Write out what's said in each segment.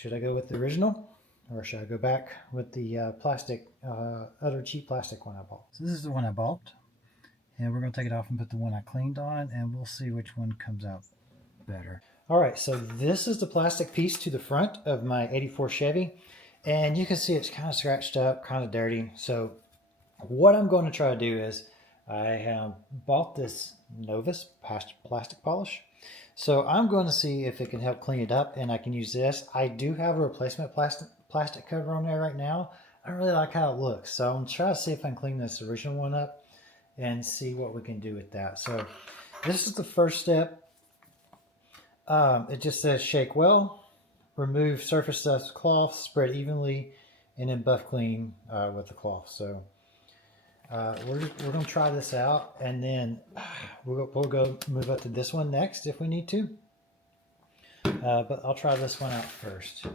Should I go with the original, or should I go back with the plastic, other cheap plastic one I bought? So this is the one I bought, and we're going to take it off and put the one I cleaned on, and we'll see which one comes out better. All right, so this is the plastic piece to the front of my 84 Chevy, and you can see it's kind of scratched up, kind of dirty. So what I'm going to try to do is I have bought this Novus plastic polish. So I'm going to see if it can help clean it up, and I can use this. I do have a replacement plastic cover on there right now. I really like how it looks. So I'm going to try to see if I can clean this original one up and see what we can do with that. So this is the first step. It just says shake well, remove surface dust with cloth, spread evenly, and then buff clean with the cloth. So we're going to try this out, and then we'll go move up to this one next if we need to. But I'll try this one out first.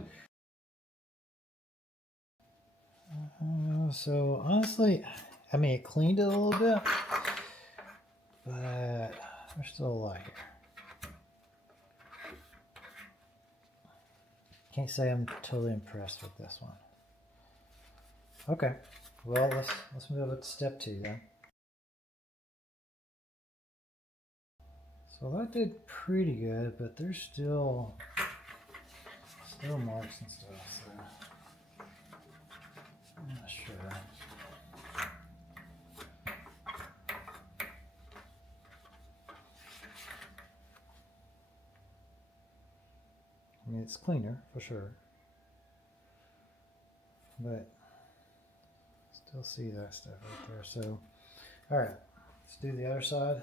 So honestly, I mean, it cleaned it a little bit, but there's still a lot here. Can't say I'm totally impressed with this one. Okay, well, let's move over to step 2 then. So that did pretty good, but there's still marks and stuff, so I'm not sure. I mean, it's cleaner for sure, but still see that stuff right there. So, all right, let's do the other side.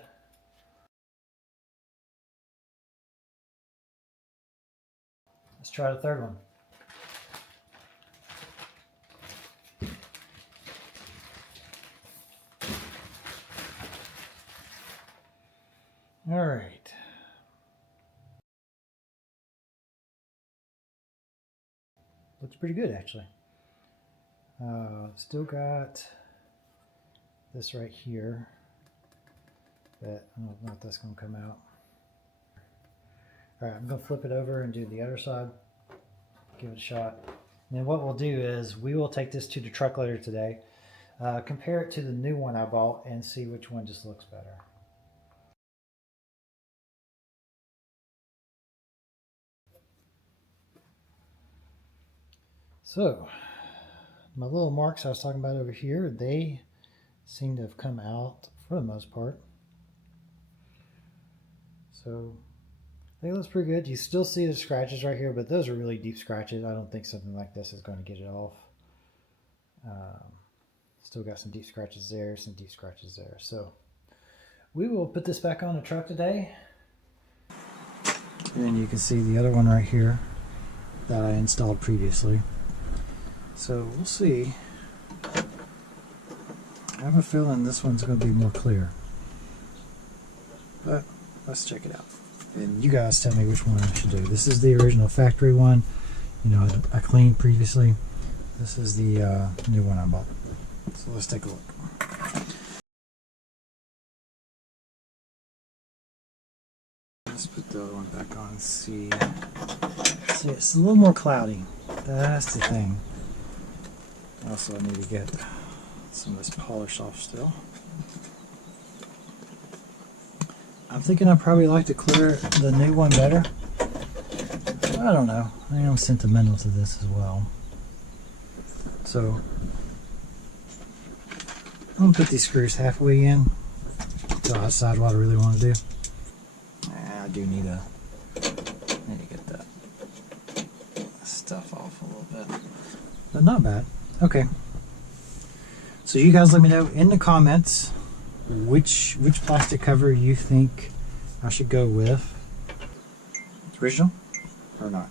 Let's try the third one. All right. Looks pretty good, actually. Still got this right here, but I don't know if that's going to come out. All right, I'm going to flip it over and do the other side. Give it a shot. And then what we'll do is we will take this to the truck later today, compare it to the new one I bought, and see which one just looks better. So, my little marks I was talking about over here, they seem to have come out for the most part. So, I think it looks pretty good. You still see the scratches right here, but those are really deep scratches. I don't think something like this is going to get it off. Still got some deep scratches there, some deep scratches there. So, we will put this back on the truck today. And you can see the other one right here that I installed previously. So we'll see. I have a feeling this one's going to be more clear. But let's check it out. And you guys tell me which one I should do. This is the original factory one. You know, I cleaned previously. This is the new one I bought. So let's take a look. Let's put the other one back on and see. See, it's a little more cloudy. That's the thing. Also, I need to get some of this polish off still. I'm thinking I'd probably like to clear the new one better. I don't know. I think I'm sentimental to this as well. So, I'm going to put these screws halfway in until I decide what I really want to do. I do need to get that stuff off a little bit. But not bad. Okay. So you guys let me know in the comments which plastic cover you think I should go with. Original or not?